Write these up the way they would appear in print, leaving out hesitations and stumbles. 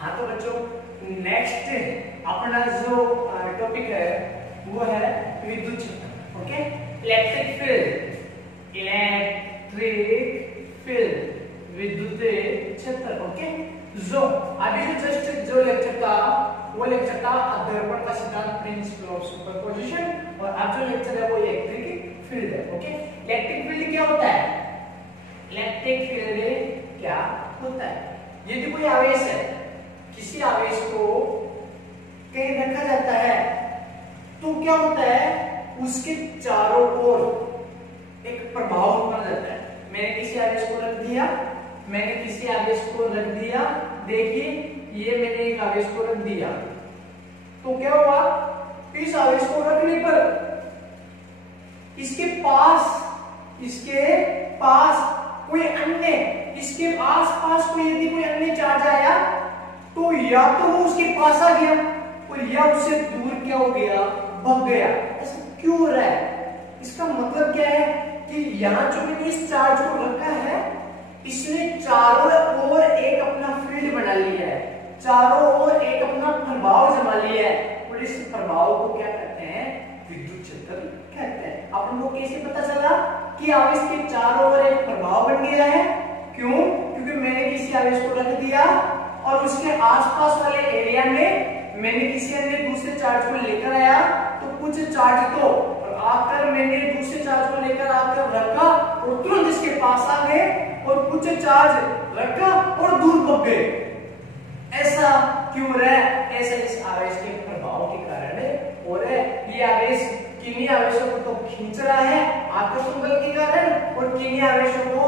हाँ तो बच्चों नेक्स्ट अपना जो टॉपिक है वो है विद्युत क्षेत्र। ओके, इलेक्ट्रिक फील्ड विद्युत क्षेत्र। ओके, जो अभी जो जस्ट जो लेक्चर था वो लेक्चर था अध्यारोपण का सिद्धांत, प्रिंसिपल ऑफ सुपरपोजिशन, और अब जो लेक्चर है वो इलेक्ट्रिक फील्ड है। ओके, इलेक्ट्रिक फील्ड क्या होता है? इलेक्ट्रिक फील्ड क्या होता है? यदि कोई आवेश है, किसी आवेश को कहीं रखा जाता है तो क्या होता है, उसके चारों ओर एक प्रभाव उत्पन्न होता है। मैंने किसी आवेश को रख दिया, देखिए ये मैंने एक आवेश को रख दिया, तो क्या हुआ, इस आवेश को रखने पर इसके पास कोई अन्य, इसके आसपास कोई यदि कोई अन्य चार्ज आया तो या तो वो उसके पास आ गया और या उससे दूर क्या हो गया, भाग गया। ऐसा क्यों हो रहा है? इसका मतलब क्या है कि यहाँ जो मैंने इस चार्ज को रखा है, इसने चारों ओर एक अपना फील्ड बना लिया है, चारों ओर एक अपना प्रभाव जमा लिया है, और इस प्रभाव को क्या कहते हैं? विद्युत क्षेत्र कहते हैं। अपन को कैसे पता चला कि आवेश के चारों ओर एक प्रभाव बन गया है? क्यों? क्योंकि मैंने किसी आवेश को रख दिया और उसके आसपास वाले एरिया में मैंने किसी अन्य दूसरे चार्ज को लेकर आया, तो कुछ चार्ज तो आकर मैंने दूसरे चार्ज को लेकर आकर रखा और तुरंत इसके पास आ गए, और कुछ चार्ज रखा और दूर भाग गए। ऐसा क्यों रहा है? ऐसा इस आवेश के प्रभाव के कारण हो रहा है। ये आवेश किन्हीं आवेशों को तो खींच रहा है आकर्षण बल के कारण, और किन्हीं आवेशों को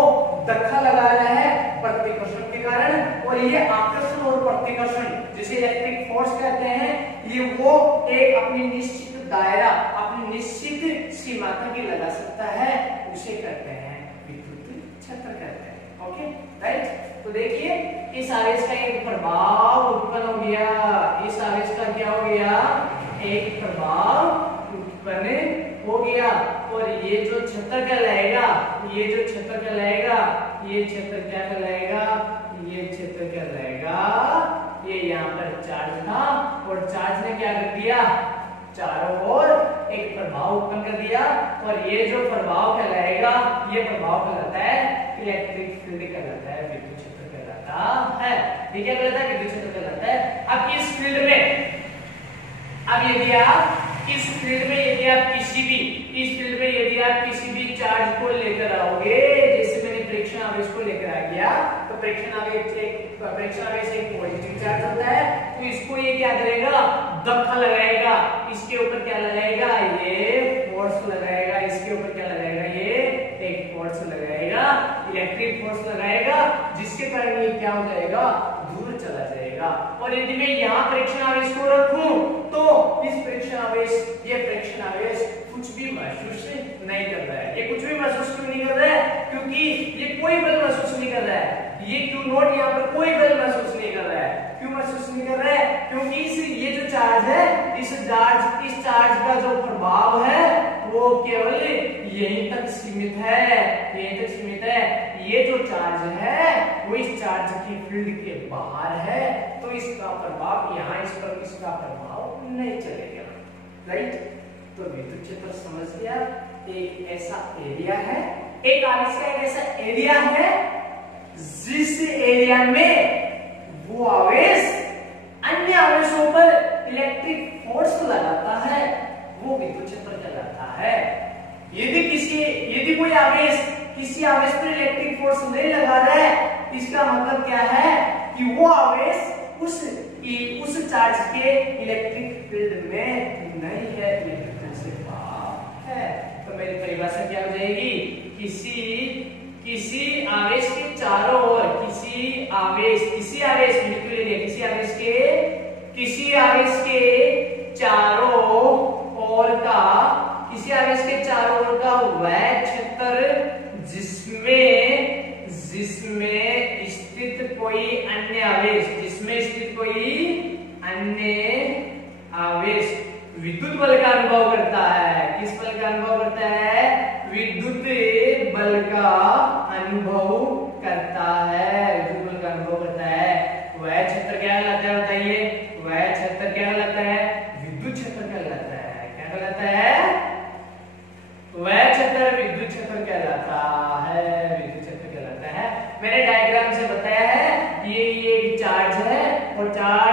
धक्का लगा रहा है प्रतिकर्षण के कारण। और ये आकर्षण और प्रतिकर्षण, जिसे इलेक्ट्रिक फोर्स कहते हैं, ये वो एक अपनी निश्चित दायरा, अपनी निश्चित सीमा तक ही लगा सकता है, उसे कहते हैं विद्युत क्षेत्र कहते हैं। ओके राइट, तो देखिए इस आवेश का एक प्रभाव उत्पन्न हो गया, इस आवेश का क्या हो गया, एक प्रभाव उत्पन्न हो गया, और ये जो क्षेत्र कहलाएगा, ये जो क्षेत्र कहलाएगा, ये क्षेत्र क्या कहलाएगा, ये क्षेत्र कहलाएगा, ये यहाँ पर चार्ज था और चार्ज ने क्या कर दिया, चारों ओर एक प्रभाव उत्पन्न कर दिया, और ये जो प्रभाव कहलाएगा, ये प्रभाव कहलाता है इलेक्ट्रिक फील्ड कहलाता है, विद्युत क्षेत्र कहलाता है। ये क्या कहलाता है? विद्युत क्षेत्र कहलाता है। अब इस फील्ड में, अब यदि आप इस फील्ड में यदि आप किसी भी चार्ज को लेकर आओगे, जैसे मैंने प्रेक्षण आवेश को लेकर आ गया, तो प्रेक्षण आवेश एक पॉजिटिव चार्ज होता है, तो इसको ये क्या करेगा, धक्का लगाएगा, इसके ऊपर क्या लगाएगा, ये फोर्स लगाएगा, इसके ऊपर क्या लगाएगा, ये एक फोर्स लगाएगा, इलेक्ट्रिक फोर्स लगाएगा, जिसके कारण ये क्या हो जाएगा, दूर चला जाएगा। और यदि मैं यहाँ प्रेक्षण आवेश को रखूं तो इस प्रेक्षण आवेश कुछ भी महसूस नहीं कर रहा है। ये कुछ भी महसूस क्यों नहीं कर रहा है? क्योंकि ये कोई बल महसूस नहीं कर रहा है, ये क्यू नॉट यहाँ पर कोई बल महसूस नहीं कर रहा है। क्यों महसूस नहीं कर रहा है? क्योंकि ये जो चार्ज है, इस चार्ज का जो प्रभाव है वो केवल यहीं तक सीमित है, ये जो चार्ज है वो इस चार्ज की फील्ड के बाहर है, तो इसका प्रभाव यहाँ इस पर इसका प्रभाव नहीं चलेगा। राइट, तो विद्युत क्षेत्र समझ लिया, एक ऐसा एरिया है, एक आवेश का एक ऐसा एरिया है जिस एरिया में वो आवेश अन्य आवेशों पर इलेक्ट्रिक फोर्स लगाता है, वो विद्युत क्षेत्र कहलाता है। यदि कोई आवेश किसी आवेश पर इलेक्ट्रिक फोर्स नहीं लगा रहा है, इसका मतलब क्या है कि वो आवेश उस चार्ज के इलेक्ट्रिक फील्ड में नहीं है, इलेक्ट्रिक फील्ड से बाहर है। तो मेरी परिभाषा क्या हो जाएगी, किसी आवेश के चारों ओर, किसी आवेश के चारों ओर का वह क्षेत्र जिसमें स्थित कोई अन्य आवेश विद्युत बल का अनुभव करता है। किस बल का अनुभव करता है? विद्युत बल का अनुभव करता है, विद्युत बल का अनुभव करता है। वह क्षेत्र क्या कहलाता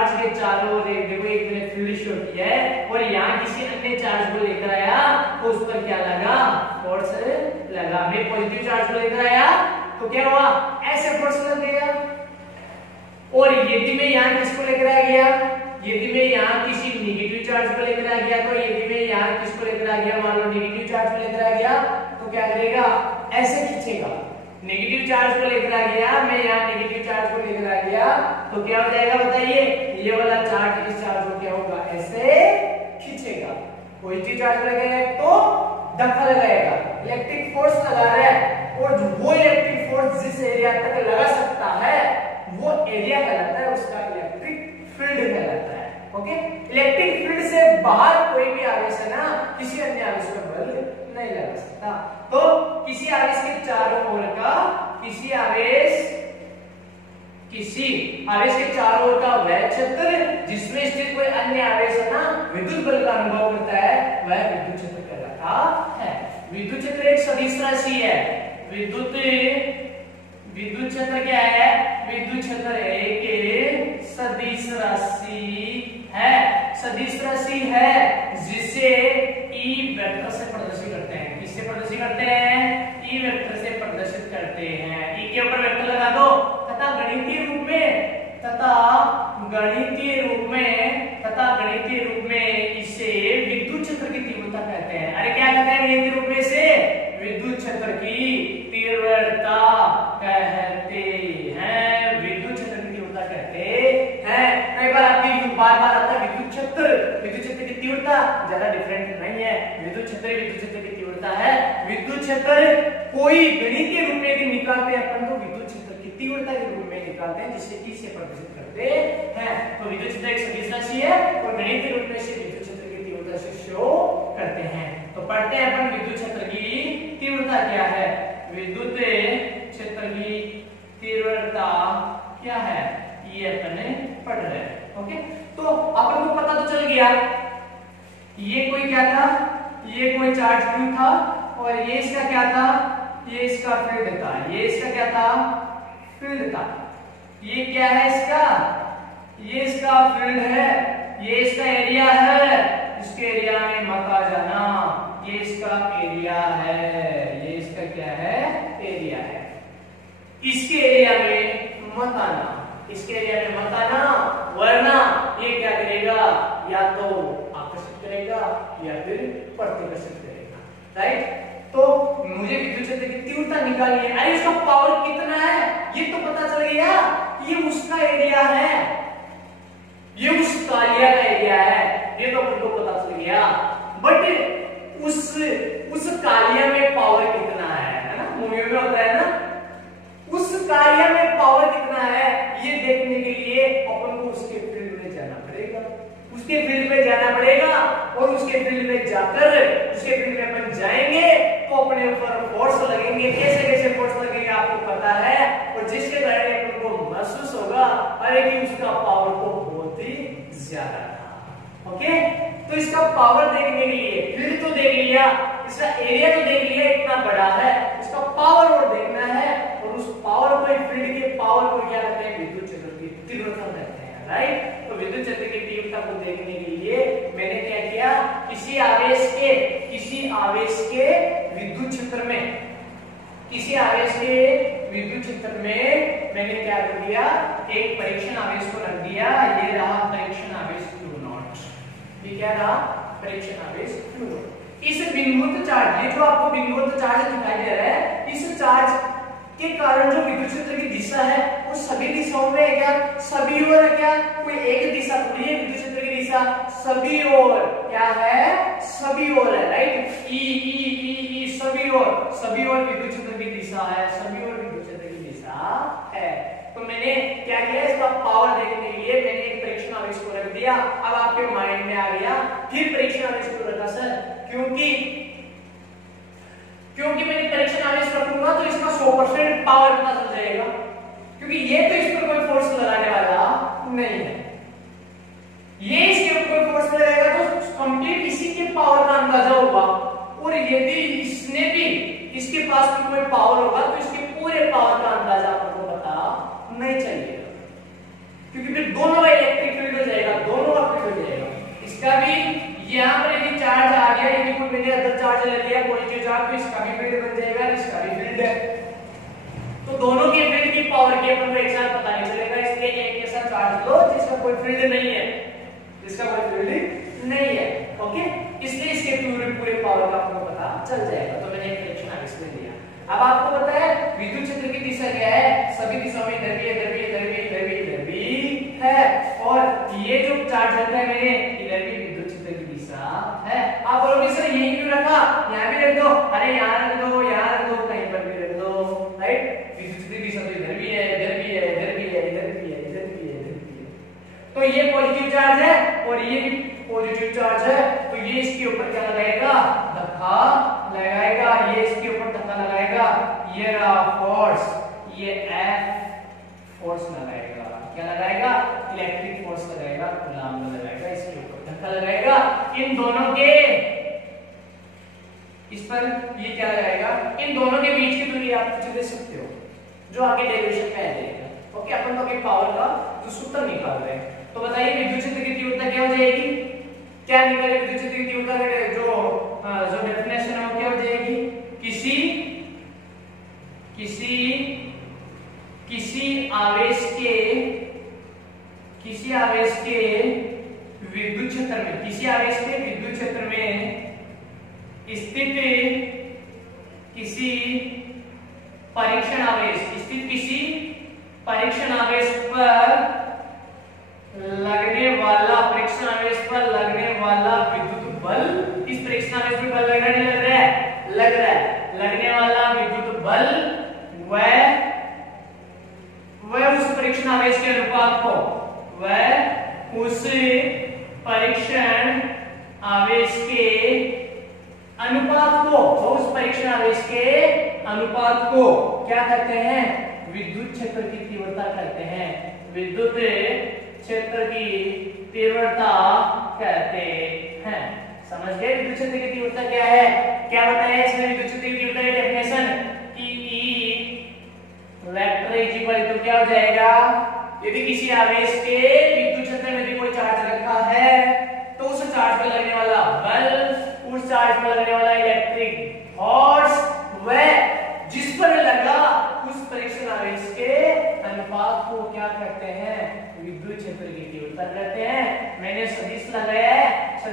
चार्ज के चारों ओर देखो एक मैंने फील्ड शो किया है और यहाँ किसी अन्य चार्ज को लेकर आया तो उस पर क्या लगा, फोर्स लगा। मैं पॉजिटिव चार्ज को लेकर आया तो क्या हुआ, ऐसे फोर्स लग गया। और यदि मैं यहाँ किसको लेकर आ गया, यदि मैं यहाँ किसी नेगेटिव चार्ज को लेकर आ गया, तो यदि मैं यहाँ किसको लेकर आ गया, मान लो नेगेटिव चार्ज को लेकर आ गया तो क्या करेगा, ऐसे खींचेगा। नेगेटिव चार्ज को लेकर आ गया, मैं यहाँ नेगेटिव चार्ज को लेकर आ गया तो क्या हो जाएगा बताइए, ये वाला चार्ज इस चार्ज को क्या होगा, ऐसे खींचेगा। पॉजिटिव चार्ज लगेगा तो धक्का लगाएगा, इलेक्ट्रिक फोर्स लगा रहा है, और वो इलेक्ट्रिक फोर्स जिस एरिया तक लगा सकता है वो एरिया कहलाता है, उसका इलेक्ट्रिक फील्ड कहलाता है। ओके, इलेक्ट्रिक फील्ड से बाहर कोई भी आवेश है ना, किसी अन्य आवेश पर बल नहीं लगा सकता। तो किसी आवेश के चारों ओर का किसी आवेश के चारों ओर का वह क्षेत्र जिसमें स्थित कोई अन्य आवेश है ना विद्युत बल का अनुभव करता है, वह विद्युत क्षेत्र कहलाता है। विद्युत क्षेत्र एक सदिश राशि है। विद्युत क्षेत्र क्या है, विद्युत क्षेत्र एक सदिश राशि है, सदिश राशि है जिसे ई वेक्टर से प्रदर्शित करते हैं। किससे प्रदर्शित करते हैं, ई वेक्टर से प्रदर्शित करते हैं। ई के ऊपर वेक्टर लगा दो तथा गणितीय रूप में इसे विद्युत क्षेत्र की तीव्रता कहते हैं। अरे क्या कहते हैं गणितीय रूप में इसे, विद्युत क्षेत्र की तीव्रता कहते हैं, विद्युत क्षेत्र की तीव्रता कहते हैं। कई बार आपकी बार आता है विद्युत क्षेत्र की तीव्रता, ज्यादा डिफरेंट नहीं है, विद्युत क्षेत्र की तीव्रता है। विद्युत क्षेत्र कोई गणितीय रूप में यदि निकालते हैं अपन तो विद्युत क्षेत्र की तीव्रता के रूप में निकालते हैं, जिसे ई से प्रदर्शित करते हैं। तो विद्युत क्षेत्र एक सदिश राशि है और गणितीय रूप में इसे विद्युत क्षेत्र की तीव्रता से शो करते हैं। तो पढ़ते हैं अपन विद्युत क्षेत्र की तीव्रता क्या है। विद्युत क्षेत्र की तीव्रता क्या है, ये अपन पढ़ रहे हैं। ओके, तो अपन को पता तो चल गया, ये कोई क्या था, ये कोई चार्ज क्यू था और ये इसका क्या था, ये इसका फील्ड था, ये इसका क्या था, फील्ड था। ये क्या है इसका, ये इसका फील्ड है, ये इसका एरिया है, इसके एरिया में मत आ जाना, ये इसका एरिया है, ये इसका क्या है, एरिया है। इसके एरिया में मत आना, इसके एरिया में मत आना, वरना ये क्या करेगा, या तो आकर्षित करेगा या फिर प्रतिकर्षित करेगा। राइट, तो मुझे विद्युत क्षेत्र की तीव्रता निकालनी है। अरे इसका पावर कितना है ये तो पता चल गया, ये उसका एरिया है, ये उस कालिया का एरिया है, ये तो आपको पता चल गया। बट उस कालिया में पावर कितना है ना, मूवी में होता है ना, उस कालिया में पावर कितना है ये देखने के लिए अपन को उसके फील्ड में जाना पड़ेगा, उसके फील्ड में जाना पड़ेगा। और उसके फील्ड में जाकर उसके फील्ड में अपन जाएंगे तो अपने ऊपर फोर्स लगेंगे। कैसे कैसे फोर्स लगेंगे आपको पता है, और जिसके कारण अपन को महसूस होगा अरे कि उसका पावर तो बहुत ही ज्यादा था। ओके, तो इसका पावर देखने के लिए फील्ड तो देख लिया, इसका एरिया तो देख लिया इतना बड़ा है, इसका पावर और देखना है, और उस पावर को, फील्ड के पावर को क्या कहते हैं, विद्युत क्षेत्र की तीव्रता कहते हैं। राइट, तो विद्युत क्षेत्र की तीव्रता को देखने के लिए मैंने क्या किया, किसी आवेश के विद्युत क्षेत्र में मैंने क्या कर दिया, एक परीक्षण आवेश को रख दिया। ये रहा परीक्षण आवेश Q0, ये क्या रहा, परीक्षण आवेश Q0। इस बिंदुवत चार्ज, ये जो आपको बिंदुवत चार्ज दिखाई दे रहा है, इस चार्ज के कारण जो विद्युत क्षेत्र की दिशा है वो सभी दिशाओं में है क्या, सभी ओर है क्या, कोई एक दिशा थोड़ी है विद्युत क्षेत्र की दिशा, सभी ओर क्या है, सभी ओर है। राइट, ई ई ई ई सभी ओर विद्युत क्षेत्र की दिशा है, सभी ओर विद्युत क्षेत्र की दिशा है। तो मैंने क्या किया, इसका पावर देखने के लिए मैंने एक परीक्षण आवेश को रख दिया। अब आपके माइंड में आ गया, फिर परीक्षण आवेश को रखा सर, क्योंकि मैंने परीक्षण आवेश रखूंगा तो इसका 100% पावर पता चल जाएगा, क्योंकि ये तो इस पर कोई फोर्स लगाने वाला नहीं है, ये इसके ऊपर कोई फोर्स लगाएगा तो कंप्लीट इसी के पावर का अंदाजा होगा। और यदि इसने भी, इसके पास भी कोई पावर होगा तो इसके पूरे पावर का अंदाजा आपको पता नहीं चलेगा, क्योंकि फिर दोनों का इलेक्ट्रिक फील्ड चार्ज तो इसका भी फील्ड बन जाएगा, इसका भी फील्ड है, तो दोनों के फील्ड की पावर की अपन को एक साथ पता नहीं चलेगा, इसलिए एक ऐसा चार्ज लो जिसका कोई फील्ड नहीं है, जिसका कोई फील्ड नहीं है, ओके, इसलिए इसके पूरे पावर का आपको पता चल जाएगा। तो मैंने एक रिएक्शन आगे इसमें दिया। अब आपको पता है विद्युत क्षेत्र की दिशा क्या है, सभी दिशाओं में इधर भी इधर भी इधर भी इधर भी इधर भी है, और ये जो चार्ज रहता है मेरे इधर भी विद्युत क्षेत्र की दिशा है। आप बोलोगे सर यही क्यों रखा, यहाँ भी रख दो, अरे यहाँ रख दो, यहाँ रख दो, कहीं पर भी रख दो, राइट, विद्युत क्षेत्र की दिशा तो इधर भी है, इधर भी है, इधर भी है, इधर भी है, इधर भी है, इधर भी है, तो ये पॉजिटिव चार्ज है और ये भी पॉजिटिव चार्ज है, तो ये इसके ऊपर क्या लगाएगा, धक्का लगाएगा, ये इसके ऊपर धक्का लगाएगा, ये रहा फोर्स, ये F फोर्स लगाएगा, क्या लगाएगा, इलेक्ट्रिक फोर्स लगाएगा, कूलम्ब लगाएगा, इसके ऊपर धक्का लगाएगा, इन दोनों के, इस पर ये क्या लगाएगा, इन दोनों के बीच की दूरी आप दे सकते हो, जो आगे डेरिवेशन में आ जाएगा, ओके। अपन तो अभी पावर का जो सूत्र निकाल रहे हैं, तो बताइए विद्युत क्षेत्र की तीव्रता क्या हो जाएगी, क्या निकलेगा विद्युत क्षेत्र की तीव्रता जो डेफिनेशन है वो क्या हो जाएगी, किसी आवेश के विद्युत क्षेत्र में, किसी आवेश के विद्युत क्षेत्र में स्थित किसी परीक्षण आवेश पर लगने वाला विद्युत बल, इस परीक्षण आवेश में बल लग रहा है, नहीं लग रहा है, लग रहा है, लगने वाला विद्युत बल वह उस परीक्षण आवेश के अनुपात को, वह उस परीक्षण आवेश के अनुपात को, उस परीक्षण आवेश के अनुपात को क्या कहते हैं, विद्युत क्षेत्र की तीव्रता कहते हैं, विद्युत क्षेत्र की तीव्रता कहते हैं। समझ गए विद्युत क्षेत्र की तीव्रता क्या है, क्या बताया इसमें विद्युत क्षेत्र की तीव्रता की डेफिनेशन कि E vector is equal to क्या हो जाएगा, यदि किसी आवेश के विद्युत क्षेत्र में यदि कोई चार्ज रखा है तो उस चार्ज पर लगने वाला बल, उस चार्ज पर लगने वाला इलेक्ट्रिक फोर्स, वह जिस पर लगा उस परीक्षण आवेश के अनुपात को क्या कहते हैं, विद्युत क्षेत्र की तीव्रता कहते हैं। मैंने सदिश लगाया है तो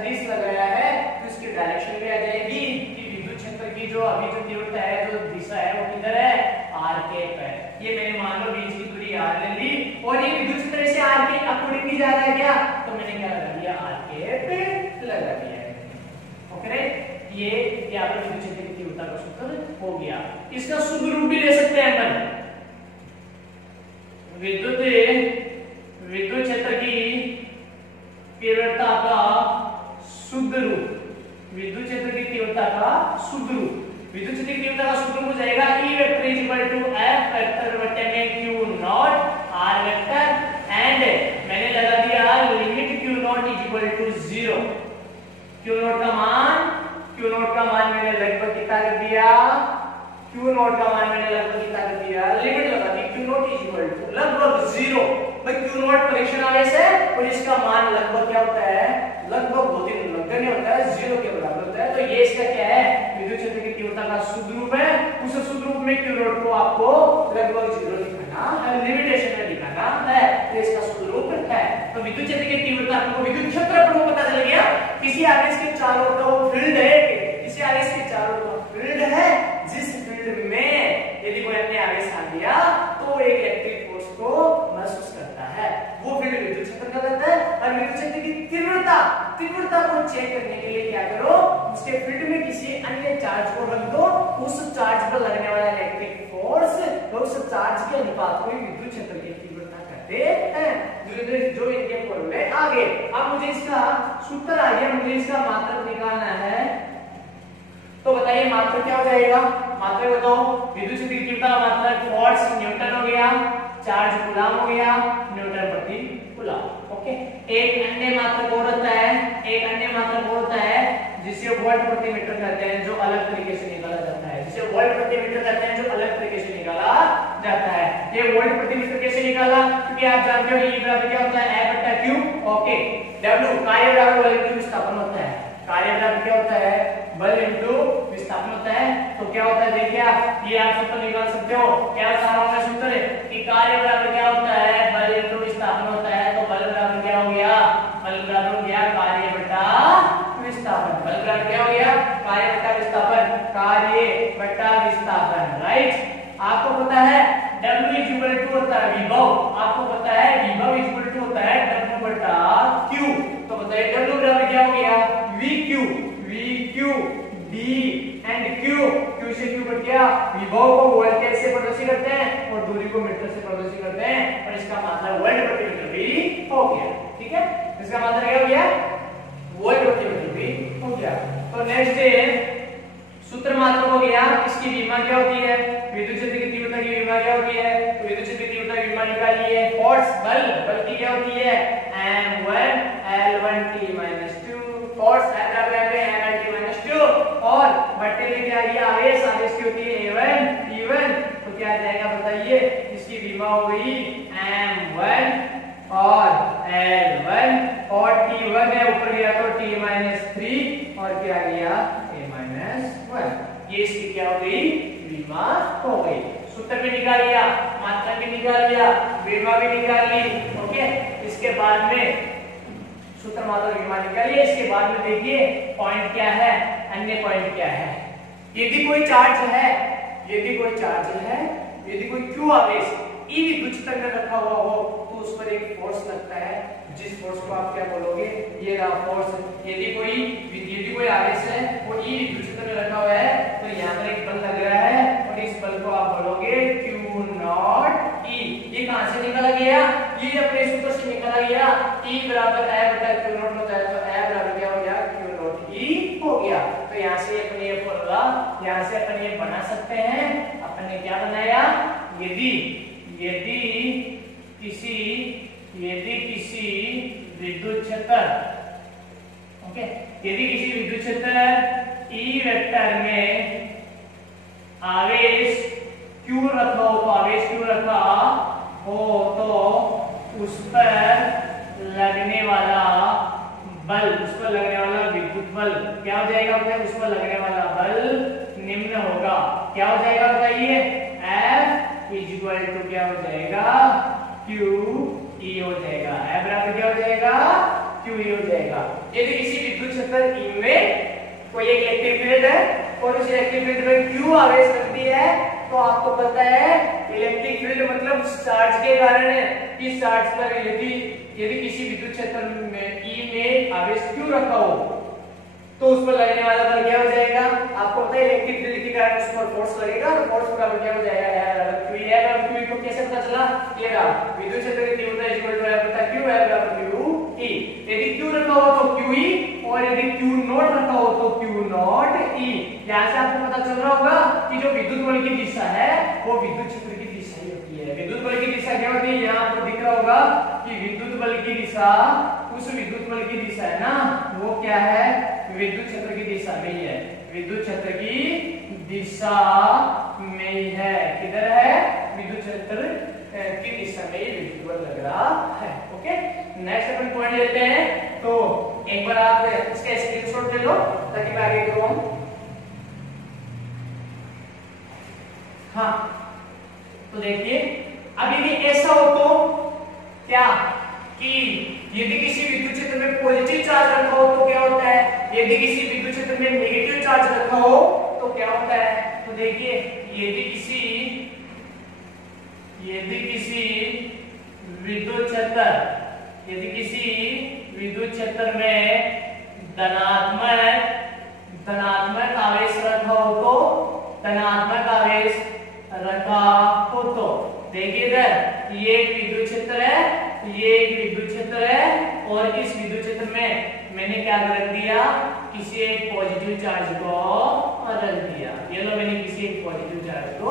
इसकी डायरेक्शन भी आ जाएगी कि विद्युत क्षेत्र की जो अभी जो तीव्रता है, जो दिशा है वो किधर है, r के पे। ये मैंने मान लो बीच की दूरी r ले ली और ये विद्युत क्षेत्र से r के अकॉर्डिंग भी जा रहा है क्या, तो मैंने क्या लगा दिया, r के पे लगा दिया है, ओके। ये यहाँ पर विद्युत क्षेत्र की तीव्रता का सूत्र हो गया। इसका शुद्ध रूप भी ले सकते हैं अपन, विद्युत क्षेत्र की तीव्रता का शुद्ध रूप, विद्युत क्षेत्र की तीव्रता का शुद्ध रूप, विद्युत क्षेत्र की तीव्रता का शुद्ध रूप हो जाएगा E vector is equal to F vector बटे में Q naught R vector, and मैंने लगा दिया limit Q naught is equal to 0। Q नॉट का मान मैंने लगभग कितना कर दिया, Q नॉट का मान मैंने लगभग कितना कर दिया, लिमिट लगा दी Q naught is equal to लगभग 0। भाई Q नॉट परीक्षण आवेश है और इसका मान लगभग क्या होता है, लगभग 2-3 नगण्य होता है, 0 के बराबर होता है। तो ये इसका क्या है, विद्युत क्षेत्र की तीव्रता का शुद्ध रूप है। उस शुद्ध रूप में Q नॉट को आपको लगभग 0 दिखाना है, लिमिटेशन में दिखाना है, तो इसका शुद्ध रूप है। तो विद्युत क्षेत्र की तीव्रता आपको विद्युत क्षेत्र पर पता चल गया, किसी आवेश के चारों ओर का वो फील्ड है, किसी आवेश के चारों ओर का फील्ड है, जिस फील्ड में यदि कोई अन्य आवेश आ गया तो एक इलेक्ट्रिक फोर्स को महसूस करता है, वो फील्ड विद्युत क्षेत्र कहलाता है। और विद्युत क्षेत्र की तीव्रता को चेक करने के लिए क्या करो, उसके फील्ड में किसी अन्य चार्ज को रख दो, उस चार्ज पर लगने वाला इलेक्ट्रिक फोर्स तो उस चार्ज के अनुपात को विद्युत क्षेत्र की तीव्रता कहते हैं। जो इनके फॉर्मूले आगे, अब मुझे इसका सूत्र आ गया, मुझे इसका मात्रक निकालना है, तो बताइए मात्रक क्या हो जाएगा, मात्रक बताओ, विद्युत क्षेत्र की तीव्रता का मात्रक फोर्स न्यूटन हो गया, चार्ज कूलम्ब हो गया, न्यूटन प्रति कूलम्ब, ओके। एक अन्य मात्रक और होता है जिसे वोल्ट प्रति मीटर कहते हैं, जो अलग तरीके से निकाला जाता है, जिसे वोल्ट प्रति मीटर कहते हैं, जो अलग तरीके से निकाला जाता है। ये वोल्ट प्रति मीटर कैसे निकाला, क्योंकि आप जानते हो E बराबर क्या होता है, F/Q, ओके। W कार्य बराबर वॉल्यूम की विस्थापन होता है, कार्य बराबर क्या होता है, बल इंटू विस्थापन होता है। तो क्या होता है देखिए आप, ये आप सूत्र निकाल सकते हो। क्या बता रहा हूं मैं सूत्र कि कार्य बराबर क्या होता है, बल इंटू विस्थापन होता है। तो बल बराबर क्या हो गया, बल बराबर हो गया कार्य बटा विस्थापन। बल बराबर क्या हो गया, कार्य बटा विस्थापन, कार्य बटा विस्थापन। राइट, आपको पता है W इज इक्वल टू होता है विभव, आपको पता है विभव इज इक्वल टू होता है W बटा Q। तो बताइए W बराबर क्या हो गया, VQ, VQ D and Q, Q से Q कट गया। विभव को वोल्टेज से प्रदर्शित करते हैं और दूरी को मीटर से प्रदर्शित करते हैं, और इसका मतलब वोल्ट प्रति मीटर भी हो गया। ठीक है, इसका मतलब क्या हो गया, वोल्ट प्रति मीटर भी हो गया। तो नेक्स्ट है सूत्र मात्रक हो गया, इसकी विमा क्या होती है, विद्युत क्षेत्र की तीव्रता की विमा क्या होती है, तो विद्युत क्षेत्र की तीव्रता की विमा निकालिए। फोर्स बल, बल की क्या होती है, m1 l1t-2, फोर्स m1t-2, और बट्टे में क्या गया आवेश, आवेश की होती है a1 t1। तो क्या जाएगा बताइए, इसकी विमा हो गई m1 और l1 और t1 है ऊपर गया तो t-3 और क्या गया a-1। ये इसकी क्या हो गई, विमा हो गई। सूत्र भी निकाल लिया, मात्रा भी निकाल लिया, विमा भी निकाल ली। ओके, इसके बाद में सूत्र मात्रा विमा निकालिए। इसके बाद में देखिए पॉइंट क्या है, अन्य पॉइंट क्या है। यदि कोई चार्ज है, यदि कोई चार्ज है, यदि कोई Q आवेश E विद्युत क्षेत्र में रखा हुआ हो तो उस पर एक फोर्स लगता है, जिस फोर्स को आप क्या बोलोगे, ये रहा फोर्स। यदि कोई आवेश है वो E विद्युत क्षेत्र में रखा हुआ है तो यहाँ पर एक बल लग रहा है और इस बल को आप बोलोगे Q0E। ये कहां से निकाला गया, ये अपने सूत्र से निकाला गया। E बराबर I बटा Q0 होता है, तो I बराबर क्या हो गया, Q0E हो गया। तो यहाँ से अपन ये फॉर्मूला यहाँ से अपन ये बना सकते हैं। अपन ने क्या बनाया, यदि किसी विद्युत क्षेत्र, ओके, यदि किसी विद्युत क्षेत्र E वेक्टर में आवेश Q रखा हो, तो आवेश Q रखा हो तो उस पर लगने वाला बल, उस पर लगने वाला विद्युत बल क्या हो जाएगा, उस पर लगने वाला बल निम्न होगा। क्या हो जाएगा बताइए, F इज इक्वल टू क्या हो जाएगा, QE हो जाएगा। F बराबर क्या हो जाएगा, QE हो जाएगा। यदि किसी विद्युत क्षेत्र E में कोई एक इलेक्ट्रिक फील्ड है और उस इलेक्ट्रिक फील्ड में Q आवेश लगती है, तो आपको पता है इलेक्ट्रिक फील्ड मतलब चार्ज के कारण है। इस चार्ज पर यदि किसी विद्युत क्षेत्र में E में आवेश Q रखा हो तो उस पर लगने वाला बल क्या हो जाएगा, आपको पता है इलेक्ट्रिक फील्ड के कारण उस पर फोर्स लगेगा, तो फोर्स बराबर क्या हो जाएगा, QE को कैसे पता चला, ये रहा विद्युत क्षेत्र की तीव्रता इक्वल टू F बटा Q, F बराबर QE। यदि Q रखा हो तो QE और यदि Q0 रखा हो तो Q0E। यहाँ से आपको पता चल रहा होगा कि जो विद्युत बल की दिशा है वो विद्युत क्षेत्र की दिशा ही होती है। विद्युत बल की दिशा क्या होती है, यहाँ आपको दिख रहा होगा कि विद्युत बल की दिशा, उस विद्युत बल की दिशा है ना, वो क्या है, विद्युत क्षेत्र की दिशा में ही है, विद्युत क्षेत्र की दिशा में ही है। किधर है, विद्युत क्षेत्र की दिशा में ही विद्युत बल लग रहा है। ओके, नेक्स्ट अपन पॉइंट लेते हैं। तो एक बार आप इसका स्क्रीनशॉट ले लो ताकि मैं आगे करूं। हाँ, तो देखिए अब यदि ऐसा हो तो क्या कि यदि किसी विद्युत क्षेत्र में पॉजिटिव चार्ज रखा हो तो क्या होता है, यदि किसी विद्युत क्षेत्र में नेगेटिव चार्ज रखा हो तो क्या होता है। तो देखिए यदि किसी विद्युत क्षेत्र में धनात्मक आवेश रखा हो तो देखिए इधर ये एक विद्युत क्षेत्र है, ये एक विद्युत क्षेत्र है और इस विद्युत क्षेत्र में मैंने क्या रख दिया, किसी एक पॉजिटिव चार्ज को रख दिया। ये लो मैंने किसी एक पॉजिटिव चार्ज को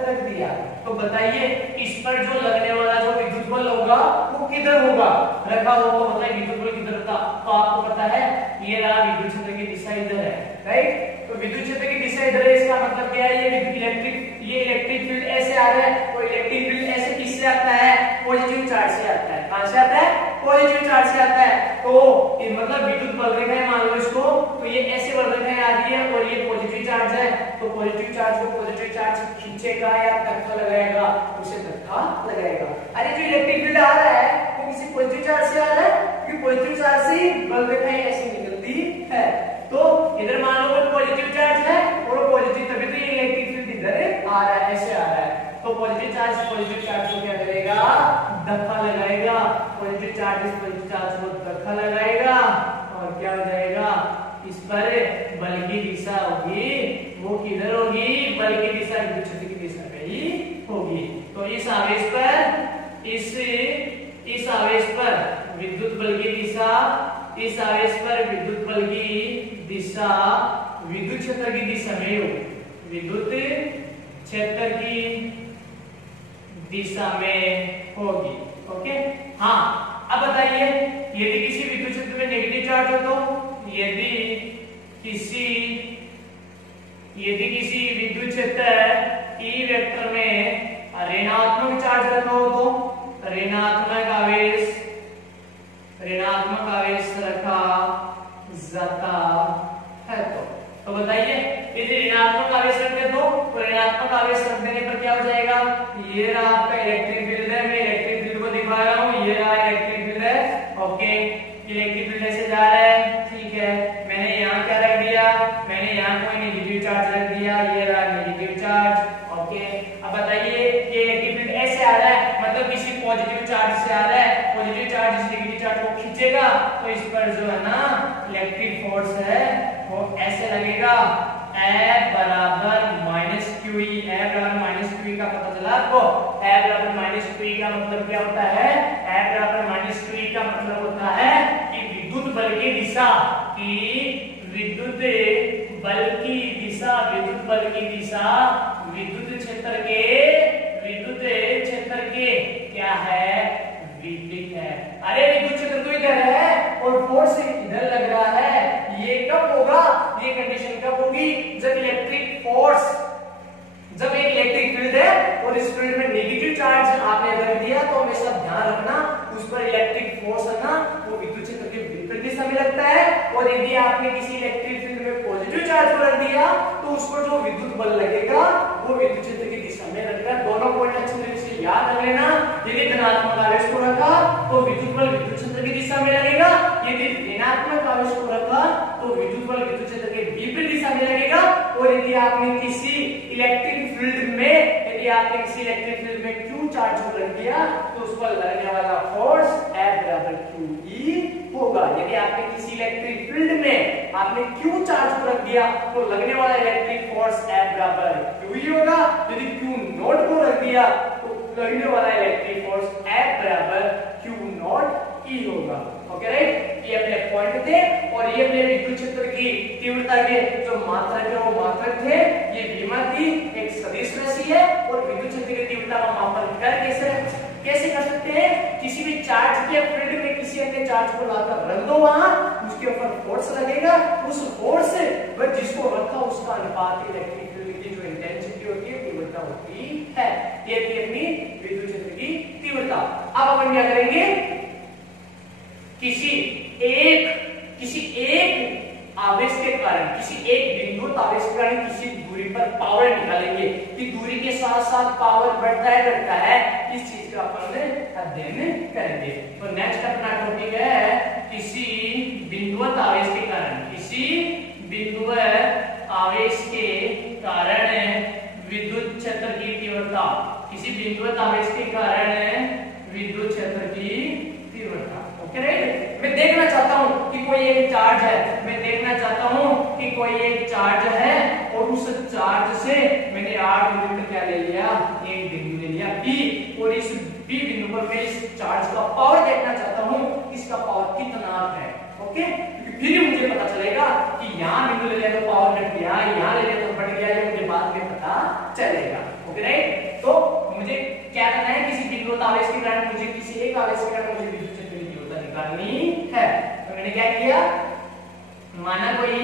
रख दिया। तो बताइए इस पर जो लगने वाला जो विद्युत बल होगा वो किधर होगा, रखा होगा, बताइए विद्युत बल किधर था। तो आपको पता है ये रहा विद्युत क्षेत्र की दिशा इधर है, राइट। तो विद्युत क्षेत्र की दिशा इधर है, इसका मतलब क्या है, ये इलेक्ट्रिक फील्ड ऐसे आ रहा है, तो इलेक्ट्रिक फील्ड ऐसे किससे आता है, पॉजिटिव चार्ज से आता है। कहां से आता है, पॉजिटिव चार्ज से आता है। तो मतलब विद्युत बल रेखा है, मान लो इसको, तो ये ऐसे बल रेखाएं आ रही है और ये पॉजिटिव चार्ज है, तो पॉजिटिव चार्ज को पॉजिटिव चार्ज खींचेगा या धक्का लगाएगा, उसे धक्का लगाएगा। अरे जो इलेक्ट्रिक फील्ड आ रहा है वो किसी पॉजिटिव चार्ज से आ रहा है, क्योंकि पॉजिटिव चार्ज से ही बल रेखाएं ऐसे निकलती है। तो इधर मान लो वो पॉजिटिव चार्ज है और वो पॉजिटिव, तभी तो ये इलेक्ट्रिक फील्ड इधर आ रहा है, ऐसे आ रहा है। तो पॉजिटिव चार्ज को क्या करेगा, धक्का लगाएगा, पॉजिटिव चार्ज को धक्का लगाएगा और क्या हो जाएगा, इस पर बल की दिशा होगी, वो किधर होगी, बल की दिशा विद्युत क्षेत्र की दिशा में ही होगी। तो इस आवेश पर इस आवेश पर विद्युत बल की दिशा, इस आवेश पर विद्युत बल की दिशा विद्युत क्षेत्र की दिशा में होगी, विद्युत क्षेत्र की दिशा में होगी। ओके, हाँ, अब बताइए यदि किसी विद्युत क्षेत्र में नेगेटिव चार्ज हो तो, यदि किसी विद्युत क्षेत्र ई वेक्टर में ऋणात्मक चार्ज रखा हो तो, ऋणात्मक आवेश रखा जाता है तो बताइए यदि ऋणात्मक आवेश रखते तो ऋणात्मक आवेश रख देने पर क्या हो जाएगा, ये रहा आपका इलेक्ट्रिक फील्ड है, मैं इलेक्ट्रिक फील्ड को दिखा रहा हूँ, ये रहा इलेक्ट्रिक फील्ड है। ओके, इलेक्ट्रिक फील्ड ऐसे जा रहा है, ठीक है, मैंने यहाँ क्या रख दिया, मैंने यहाँ कोई नेगेटिव चार्ज रख दिया, ये रहा नेगेटिव चार्ज। ओके, अब बताइए ये इलेक्ट्रिक फील्ड ऐसे आ रहा है, मतलब किसी पॉजिटिव चार्ज से आ रहा है, पॉजिटिव चार्ज इस नेगेटिव चार्ज को खींचेगा तो इस पर जो है ना इलेक्ट्रिक फोर्स है वो ऐसे लगेगा, F बराबर माइनस क्यू ई, F बराबर माइनस क्यू ई का पता चला आपको, F बराबर माइनस क्यू ई का मतलब क्या होता है, F बराबर माइनस क्यू ई का मतलब होता है कि विद्युत बल की दिशा विद्युत क्षेत्र के क्या है, विपरीत है। अरे विद्युत क्षेत्र तो इधर है और फोर्स इधर लग रहा है, ये कब होगा, ये कंडीशन कब होगी, जब एक इलेक्ट्रिक फील्ड है और इस फील्ड में नेगेटिव चार्ज आपने रख दिया, तो हमेशा ध्यान रखना उस पर इलेक्ट्रिक फोर्स है ना वो विद्युत क्षेत्र के विपरीत दिशा में लगता है, और यदि आपने किसी इलेक्ट्रिक फील्ड में पॉजिटिव चार्ज को रख दिया तो उस पर जो विद्युत बल लगेगा वो विद्युत क्षेत्र की दिशा में लगेगा। दोनों पॉइंट अच्छी तरह से याद रख लेना, यदि धनात्मक आवेश को रखा तो विद्युत बल विद्युत क्षेत्र की दिशा में लगेगा, यदि ऋणात्मक आवेश को रखा तो विद्युत बल विद्युत क्षेत्र के विपरीत दिशा में लगेगा। और यदि आपने किसी इलेक्ट्रिक फील्ड में Q चार्ज को रख दिया तो उस पर लगने वाला फोर्स F बराबर QE होगा। यदि आपने किसी इलेक्ट्रिक फील्ड में आपने Q चार्ज को रख दिया तो लगने वाला इलेक्ट्रिक फोर्स F बराबर QE होगा। यदि Q नॉट को रख दिया तो लगने वाला इलेक्ट्रिक फोर्स F बराबर Q नॉट E होगा। ओके राइट, ये अपने पॉइंट थे और ये अपने विद्युत क्षेत्र की तीव्रता के जो मात्रक है वो मात्रक थे। ये विमा की एक सदिश राशि है और विद्युत क्षेत्र की तीव्रता का मापन कैसे कर सकते हैं, किसी भी चार्ज के फील्ड में किसी अन्य चार्ज को लाकर रख दो, वहां उसके ऊपर फोर्स लगेगा, उस फोर्स से वह जिसको रखा उसका अनुपात इलेक्ट्रिक फील्ड की जो इंटेंसिटी होती है, तीव्रता होती है। ये थी अपनी विद्युत क्षेत्र की तीव्रता। अब अपन क्या करेंगे, किसी एक आवेश के कारण, किसी एक बिंदु आवेश के कारण किसी दूरी पर पावर निकालेंगे कि दूरी के साथ साथ पावर बढ़ता है घटता है, इस चीज का अपन अध्ययन करेंगे। तो नेक्स्ट अपना टॉपिक है किसी बिंदुवत आवेश के कारण, किसी बिंदुवत आवेश के कारण विद्युत क्षेत्र की तीव्रता, किसी बिंदुवत आवेश के कारण विद्युत क्षेत्र की तीव्रता। ओके राइट, मैं देखना चाहता हूं कि कोई एक चार्ज है, मैं देखना चाहता हूं कि कोई एक चार्ज है और उस चार्ज से मैंने 8 यूनिट क्या ले लिया, एक बिंदु ले लिया P, और इस P बिंदु पर मैं इस चार्ज का पावर देखना चाहता हूं, इसका पावर कितना है। ओके, फिर मुझे पता चलेगा कि यहाँ बिंदु ले लिया तो पावर घट गया, यहाँ ले लिया तो बढ़ गया, ये मुझे बाद में पता चलेगा। ओके राइट, तो मुझे क्या करना है, किसी बिंदु आवेश के कारण मुझे किसी एक आवेश के कारण मुझे विद्युत क्षेत्र की तीव्रता निकालनी है। तो मैंने क्या किया, माना कोई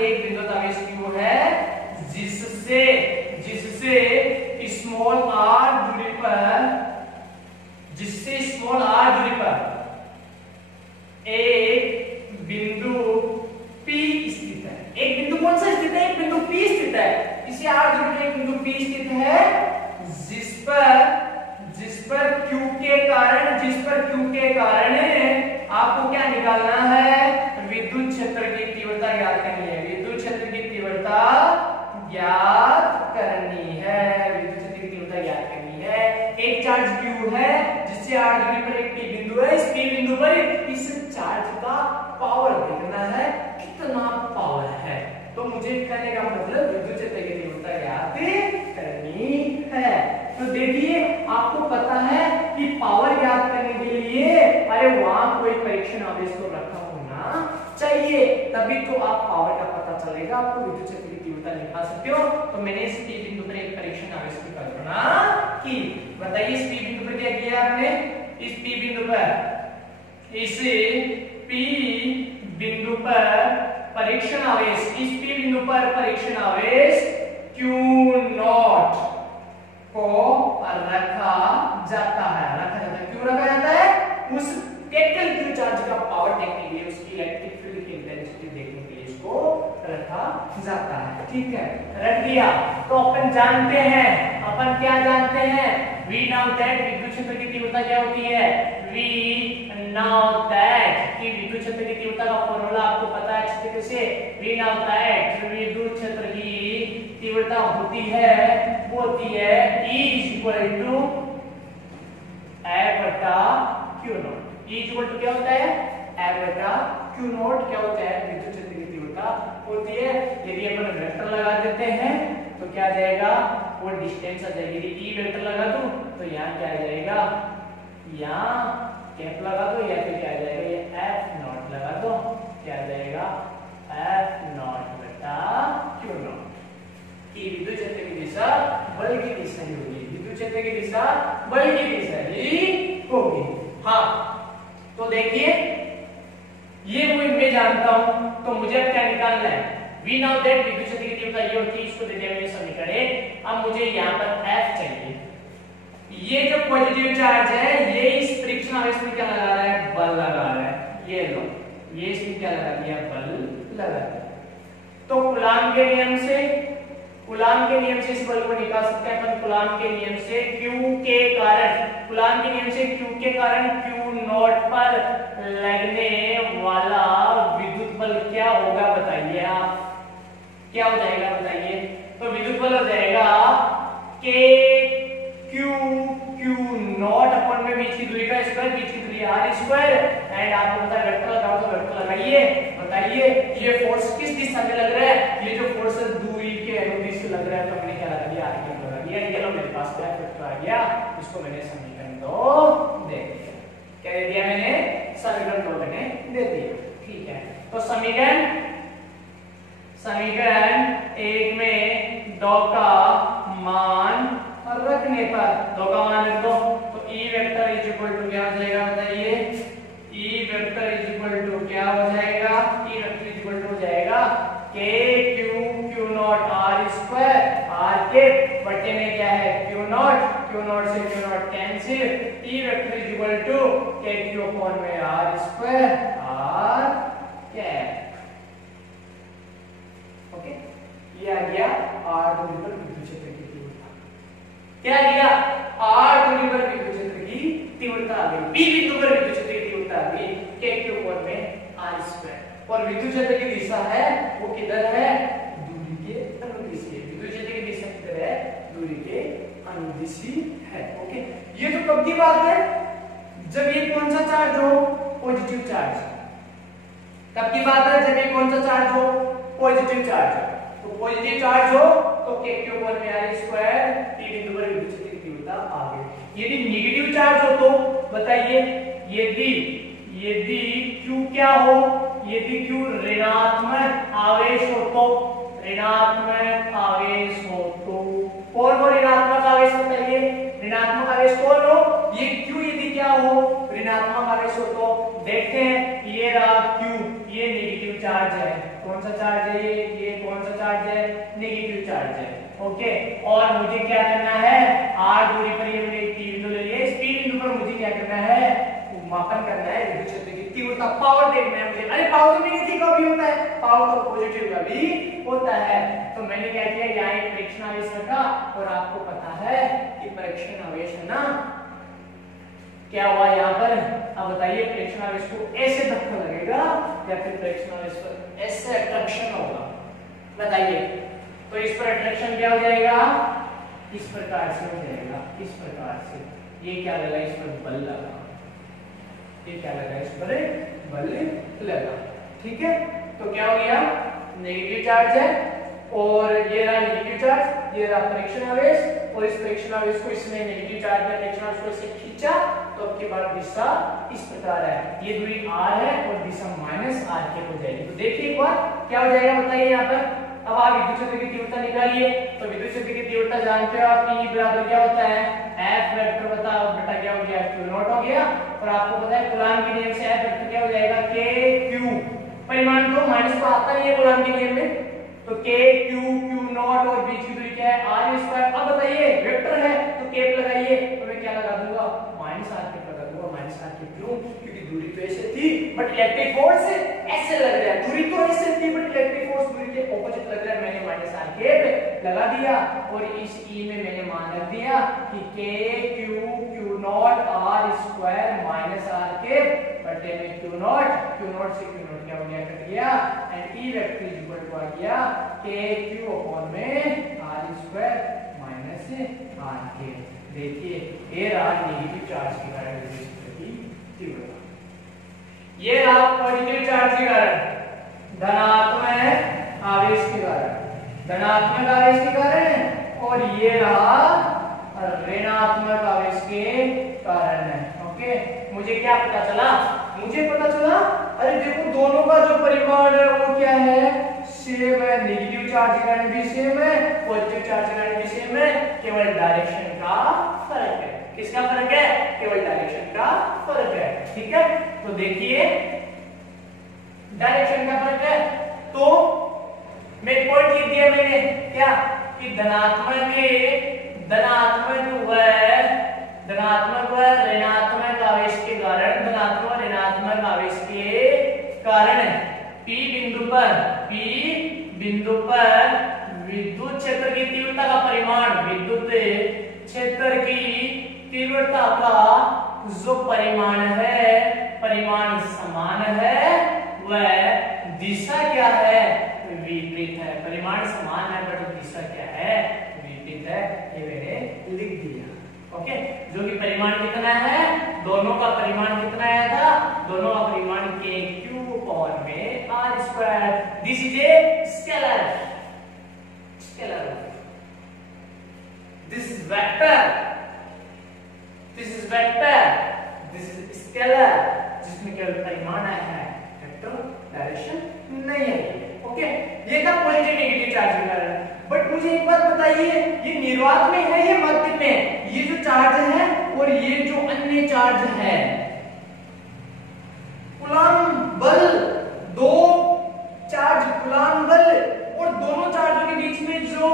एक बिंदु आवेश Q है जिससे स्मॉल r दूरी पर कारण आपको क्या निकालना है, विद्युत क्षेत्र की तीव्रता ज्ञात करनी है। विद्युत क्षेत्र की तीव्रता ज्ञात करनी है, विद्युत क्षेत्र की तीव्रता ज्ञात करनी है। एक चार्ज Q है जिससे r दूरी पर एक P बिंदु है। इस P बिंदु पर इस चार्ज का पावर देखना है, कितना पावर है। तो मुझे कहने का मतलब विद्युत क्षेत्र की तीव्रता ज्ञात करनी है। तो देखिए आपको पता है कि पावर ज्ञात करने के लिए अरे वहां कोई परीक्षण आवेश तो रखा होना चाहिए, तभी तो आप पावर का पता चलेगा, आपको विद्युत क्षेत्र की तीव्रता निकाल सकते हो। तो मैंने इस P बिंदु पर एक परीक्षण आवेश की कल्पना की। बताइए इस P बिंदु पर क्या किया आपने, इस P बिंदु पर, इस P बिंदु पर परीक्षण आवेश, इस P बिंदु पर परीक्षण आवेश Q0 को रखा जाता है। क्यों रखा जाता है, उस कैपिटल Q चार्ज का पावर देखने के लिए, उसकी इलेक्ट्रिक फील्ड की इंटेंसिटी देखने के लिए इसको रखा जाता है। ठीक है, रख दिया। तो अपन जानते हैं, अपन क्या जानते हैं, वी नाउ दैट विद्युत क्षेत्र की तीव्रता क्या होती है, वी नाउ दैट कि विद्युत क्षेत्र की तीव्रता का फॉर्मूला आपको पता है अच्छे तरीके से। वी नाउ दैट विद्युत क्षेत्र की तीव्रता होती है E इक्वल टू F बटा Q0। E इक्वल टू क्या होता है, F बटा Q0 क्या होता है, विद्युत क्षेत्र की तीव्रता होती है। यदि अपन वेक्टर लगा देते हैं तो क्या आ जाएगा, वो डिस्टेंस आ जाएगी। यदि E वेक्टर लगा दूं तो यहाँ क्या आ जाएगा, यहाँ कैप लगा दो, या फिर क्या आ जाएगा, ये F0 लगा दो, क्या आ जाएगा, F0 बटा Q0। कि विद्युत क्षेत्र की दिशा बल की दिशा ही होगी, विद्युत क्षेत्र की दिशा बल की दिशा ही होगी। हाँ, तो देखिए ये मैं जानता हूं, तो मुझे अब क्या निकालना है, वी नाउ दैट विद्युत क्षेत्र की तीव्रता ये होती है, इसको दे दिया मैंने समीकरण। अब मुझे यहाँ पर F चाहिए। ये जो पॉजिटिव चार्ज है ये इस परीक्षण आवेश में क्या लगा रहा है, बल लगा रहा है। ये लो, ये इसमें क्या लगा दिया, बल लगा दिया। तो कूलाम के नियम से, कूलाम के नियम से इस बल को निकाल सकते हैं अपन। कूलाम के नियम से Q के कारण, कूलाम के नियम से Q के कारण Q0 पर लगने वाला विद्युत बल क्या होगा बताइए आप, क्या हो जाएगा बताइए। तो विद्युत बल हो जाएगा K Q0 अपन में बीच की दूरी का स्क्वायर, बीच की दूरी r स्क्वायर, एंड आपको पता है वेक्टर लगाओ तो वेक्टर लगाइए। बताइए ये फोर्स किस दिशा में लग रहा है, ये जो फोर्स दूरी के अनुदिश लग रहा है, तो मैंने क्या लगा दिया, r के लगा दिया। ये लो मेरे पास क्या वेक्टर आ गया, इसको मैंने समीकरण 2 दे दिया। क्या दे दिया मैंने, समीकरण 2 मैंने दे दिया। ठीक है, तो समीकरण 1 में 2 का मान रखने पर, 2 का मान रख दो, तो E vector is equal to क्या हो जाएगा बताइए, E vector is equal to क्या हो जाएगा, E vector is equal to हो जाएगा K Q0 R square, R के बटे में क्या है Q0 से Q0 cancel, E vector is equal to K Q upon में R square R cap. Okay, ये आ गया R दूरी पर विद्युत क्षेत्र की तीव्रता। क्या आ गया, R दूरी पर विद्युत क्षेत्र की तीव्रता आ गई, P बिंदु पर विद्युत क्षेत्र की तीव्रता आ गई K के ऊपर में R स्क्वायर। और विद्युत क्षेत्र की दिशा है वो किधर है, दूरी के अनुदिश है। विद्युत क्षेत्र की दिशा किधर है, दूरी के अनुदिशी है। ओके, ये तो कब की बात है, जब ये कौन सा चार्ज हो, पॉजिटिव चार्ज। कब की बात है, जब ये कौन सा चार्ज हो, पॉजिटिव चार्ज। तो पॉजिटिव चार्ज हो तो K के ऊपर में R स्क्वायर, P बिंदु पर विद्युत क्षेत्र की तीव्रता आ गई। यदि नेगेटिव चार्ज हो तो बताइए, यदि Q क्या हो, यदि Q ऋणात्मक आवेश हो तो, ऋणात्मक आवेश हो तो कौन हो ऋणात्मक आवेश बताइए, ऋणात्मक आवेश कौन हो, ये Q यदि क्या हो, ऋणात्मक आवेश हो तो देखते हैं, ये रहा Q, ये नेगेटिव चार्ज है। कौन सा चार्ज है ये कौन सा चार्ज है, नेगेटिव चार्ज है। ओके, और मुझे क्या करना है, R दूरी पर ये मैंने P बिंदु ले लिया, इस P बिंदु पर मुझे क्या करना है, मापन करना है विद्युत क्षेत्र की तीव्रता, पावर देखना है मुझे। अरे पावर तो नेगेटिव का भी होता है, पावर तो पॉजिटिव का भी होता है। तो मैंने क्या किया, यहाँ एक परीक्षण आवेश रखा, और आपको पता है कि परीक्षण आवेश है ना क्या हुआ यहाँ पर? अब बताइए फ्रिक्शन आवेश को ऐसे धक्का लगेगा या फिर फ्रिक्शन आवेश पर ऐसे अट्रैक्शन होगा? बताइए। तो इस पर अट्रैक्शन क्या हो जाएगा? इस प्रकार से हो जाएगा, इस प्रकार से। ये क्या लगा? इस पर बल लगा। ये क्या लगा? इस पर बल लगा। ठीक है, तो क्या हो गया? नेगेटिव चार्ज है और ये रहा नेगेटिव चार्ज, ये रहा फ्रिक्शन आवेश, और इस फ्रिक्शन आवेश को इसने नेगेटिव चार्ज में फ्रिक्शन आवेश को इसे खींचा, तो अब की बार दिशा इस प्रकार है। ये दूरी r है और दिशा माइनस r के हो जाएगी। तो देखिए एक बार क्या हो जाएगा बताइए यहाँ पर। अब आप विद्युत क्षेत्र की तीव्रता निकालिए। तो विद्युत क्षेत्र की तीव्रता जानते हो आप, E बराबर क्या होता है? F वेक्टर बटा क्या हो गया? Q नॉट हो गया। और आपको पता है कूलाम के नियम से F वेक्टर क्या हो जाएगा? K Q। परिमाण तो माइनस तो आता नहीं है कूलाम के नियम में, तो K Q Q नॉट और बीच की दूरी क्या है? R square. अब बताइए वेक्टर है तो कैप लगाइए, तो मैं क्या लगा दूंगा? माइनस R कैप लगा दूंगा। माइनस R कैप क्यों? क्योंकि दूरी तो ऐसे थी बट इलेक्ट्रिक फोर्स ऐसे लग रहा है। दूरी तो ऐसे थी बट इलेक्ट्रिक फोर्स दूरी के ऑपोजिट लग रहा है। मैंने माइनस R कैप लगा दिया और इस E में मैंने मान रख दिया कि K Q Q naught R square minus R cap बटे में Q नॉट से Q नॉट क्या हो गया? कट गया। And E vector is equal to आ गया K Q अपॉन में R square minus R cap. देखिए ये रहा नेगेटिव चार्ज के कारण तीव्रता, ये रहा पॉजिटिव चार्ज के कारण धनात्मक आवेश के कारण, धनात्मक आवेश के कारण, और ये रहा ऋणात्मक आवेश के कारण है। ओके, मुझे क्या पता चला? मुझे पता चला, अरे देखो दोनों का जो परिमाण है वो क्या है? सेम है। नेगेटिव चार्ज के कारण भी सेम है, पॉजिटिव चार्ज के कारण भी सेम है, केवल डायरेक्शन का फर्क है। किसका फर्क है? केवल डायरेक्शन का फर्क है। ठीक है, तो देखिए डायरेक्शन का फर्क है। तो मैं पॉइंट लिख दिया मैंने क्या कि धनात्मक व ऋणात्मक आवेश के कारण, धनात्मक व ऋणात्मक आवेश के कारण P बिंदु पर विद्युत क्षेत्र की तीव्रता का परिमाण, विद्युत क्षेत्र की तीव्रता का जो परिमाण है, परिमाण समान है, वह दिशा क्या है? विपरीत है। परिमाण समान है बट दिशा क्या है? विपरीत है। ये मैंने लिख दिया। ओके, जो कि परिमाण कितना है? दोनों का परिमाण कितना आया था? दोनों का परिमाण K Q अपॉन में R square. This is a scalar, this is vector, this is scalar, जिसमें केवल परिमाण आया है, वेक्टर डायरेक्शन नहीं है। ओके, ये था पॉजिटिव नेगेटिव चार्ज के कारण। बट मुझे एक बात बताइए, ये निर्वात में है या मध्य में? ये जो चार्ज है और ये जो अन्य चार्ज है, कूलाम बल, दो चार्ज कूलाम बल, और दोनों चार्जों के बीच में जो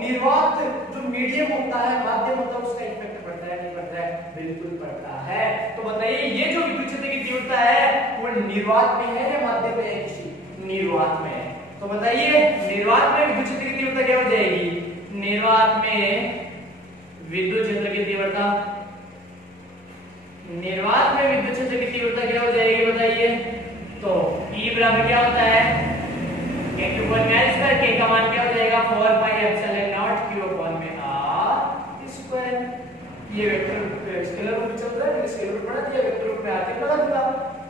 निर्वात, जो मीडियम होता है, माध्यम होता है, उसका इफेक्ट पड़ता है नहीं पड़ता है? बिल्कुल पड़ता है। तो बताइए ये जो विद्युत क्षेत्र की तीव्रता है वो निर्वात में है या माध्यम में है? किसी निर्वात में है। तो बताइए निर्वात में विद्युत क्षेत्र की तीव्रता क्या हो जाएगी? निर्वात में विद्युत क्षेत्र की तीव्रता, निर्वात में विद्युत क्षेत्र की तीव्रता क्या हो जाएगी बताइए? तो E बराबर क्या होता है? K Q अपॉन में L स्क्वायर। K का मान क्या हो जाएगा? 4 pi epsilon naught Q upon में R स्क्वायर। ये वेक्टर स्केलर रूप में चल रहा है, स्केलर रूप बना दिया, वेक्टर रूप में आके लगा दूंगा।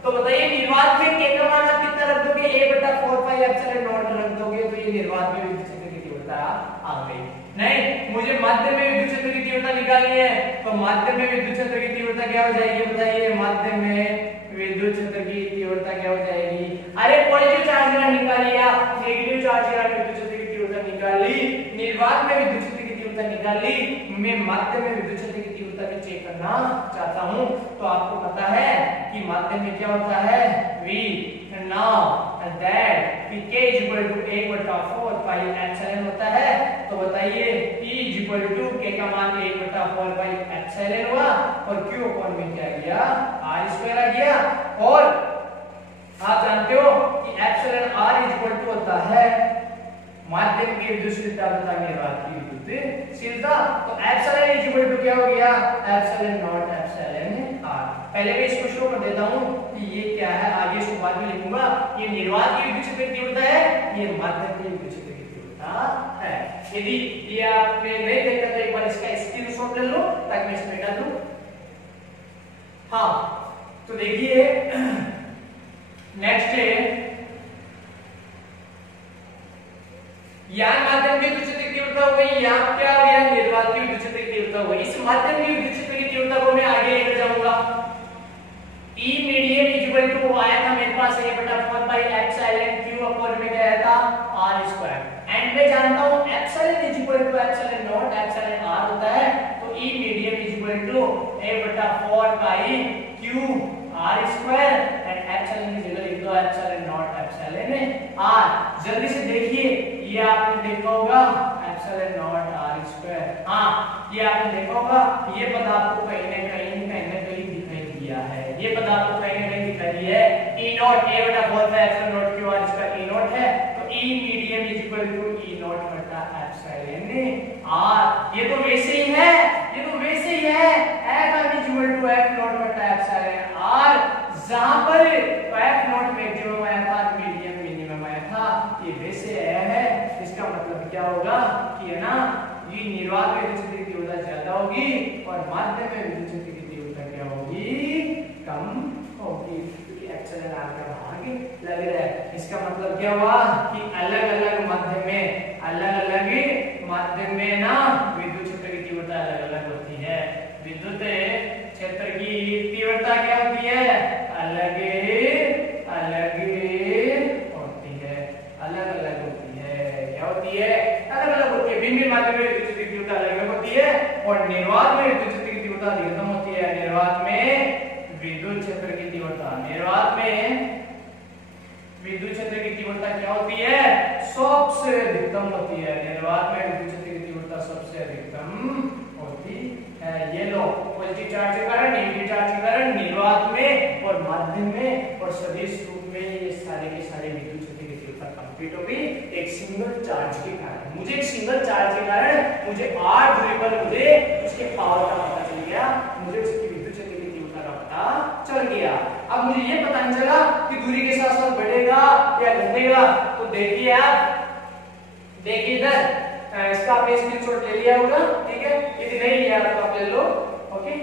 तो बताइए निर्वात में K का मान आप कितना रख दोगे? A बटा 4 पाई एप्सिलॉन नॉट रख दोगे, तो ये निर्वात में विद्युत क्षेत्र की तीव्रता आ गई। नहीं, मुझे माध्य में विद्युत क्षेत्र की तीव्रता निकालनी है, तो माध्य में विद्युत क्षेत्र की तीव्रता क्या हो जाएगी बताइए? माध्य में विद्युत क्षेत्र की तीव्रता क्या हो जाएगी? अरे पॉजिटिव चार्ज का निकाल लिया, नेगेटिव चार्ज का विद्युत क्षेत्र की तीव्रता निकाल ली, निर्वात में विद्युत क्षेत्र की तीव्रता निकाल ली, मैं माध्य में विद्युत क्षेत्र की तीव्रता भी चेक करना चाहता हूं। तो आपको पता है कि माध्य में क्या होता है? V now that K is equal to 1/4 pi epsilon होता है। तो बताइए E is equal to K का मान 1/4 pi epsilon हुआ और Q अपॉन में क्या गया? R स्क्वायर आ गया। और आप जानते हो कि epsilon R is equal to होता है माध्यम की विद्युतशीलता बटा निर्वात की विद्युतशीलता। तो एप्सिलॉन is equal to क्या हो गया? Epsilon naught epsilon R। पहले मैं इसको शो कर देता हूँ कि ये क्या है, आगे इसको बाद में लिखूंगा। ये निर्वात की विद्युत क्षेत्र की तीव्रता है, ये माध्यम की विद्युत क्षेत्र की तीव्रता है। यदि ये आपने नहीं देखा तो एक बार इसका स्क्रीनशॉट ले लो ताकि मैं इसमें मिटा दूं। हाँ तो देखिए नेक्स्ट है यहाँ माध्यम की विद्युत क्षेत्र की तीव्रता हो गई, यहाँ क्या हो गया, निर्वात की विद्युत क्षेत्र की तीव्रता हो गई। इस माध्यम की विद्युत क्षेत्र की तीव्रता को मैं आगे लेकर जाऊंगा। E मीडियम इक्वल टू आया था मेरे पास a बटा 4 पाई एप्सिलॉन q अपॉन में क्या आया था r स्क्वायर। एंड मैं जानता हूं epsilon equal to epsilon naught epsilon r होता है, तो E medium equal to a बटा 4 pi q r square and epsilon की जगह लिख दो एप्सिलॉन नॉट एप्सिलॉन r। जल्दी से देखिए ये आपने देखा होगा एप्सिलॉन नॉट r स्क्वायर। हां ये आपने देखा होगा, ये पद आपको कहीं न कहीं दिखाई दिया है, ये पद आपको कहीं न कहीं दिखाई दिया है। E नॉट a बटा 4 pi epsilon naught q r square E naught है, तो E medium equal to E naught बटा एप्सिलॉन r। ये तो वैसे ही है, ये तो वैसे ही है f equal to f naught बटा एप्सिलॉन r, जहां पर f नॉट मैक्सिमम आया था, मीडियम मिनिमम आया था, ये वैसे है। इसका मतलब क्या होगा कि है ना, ये निर्वात में विद्युत क्षेत्र की तीव्रता ज्यादा होगी और माध्यम में विद्युत क्षेत्र की तीव्रता क्या होगी, कम होगी, क्योंकि एप्सिलॉन r का भाग लग रहा है। इसका मतलब क्या हुआ कि अलग-अलग माध्यम में ना विद्युत क्षेत्र की तीव्रता अलग-अलग होती है। विद्युत क्षेत्र की तीव्रता क्या होती है, अलग होती है। क्या होती है, अलग-अलग होती है। भिन्न माध्यम में विद्युत क्षेत्र की तीव्रता अलग होती है और निर्वात में विद्युत क्षेत्र की तीव्रता अधिकतम होती है। निर्वात में विद्युत क्षेत्र की तीव्रता, निर्वात में विद्युत क्षेत्र की तीव्रता क्या होती है, सबसे अधिकतम होती है। निर्वात में विद्युत क्षेत्र की तीव्रता सबसे अधिकतम होती है। ये लो पॉजिटिव चार्ज के कारण, नेगेटिव चार्ज के कारण निर्वात में और माध्यम में और सदिश रूप में ये सारे के सारे विद्युत क्षेत्र की तीव्रता कंप्लीट हो गई एक सिंगल चार्ज के कारण। मुझे एक सिंगल चार्ज के कारण मुझे r दूरी पर मुझे उसके पावर का पता चल गया, मुझे उसकी विद्युत क्षेत्र की तीव्रता का पता चल गया। अब मुझे ये पता नहीं चला कि दूरी के साथ साथ बढ़ेगा या घटेगा, तो देखिए आप, देखिए इधर इसका आपने स्क्रीनशॉट ले लिया होगा, ठीक है, यदि नहीं लिया तो आप ले लो, ओके।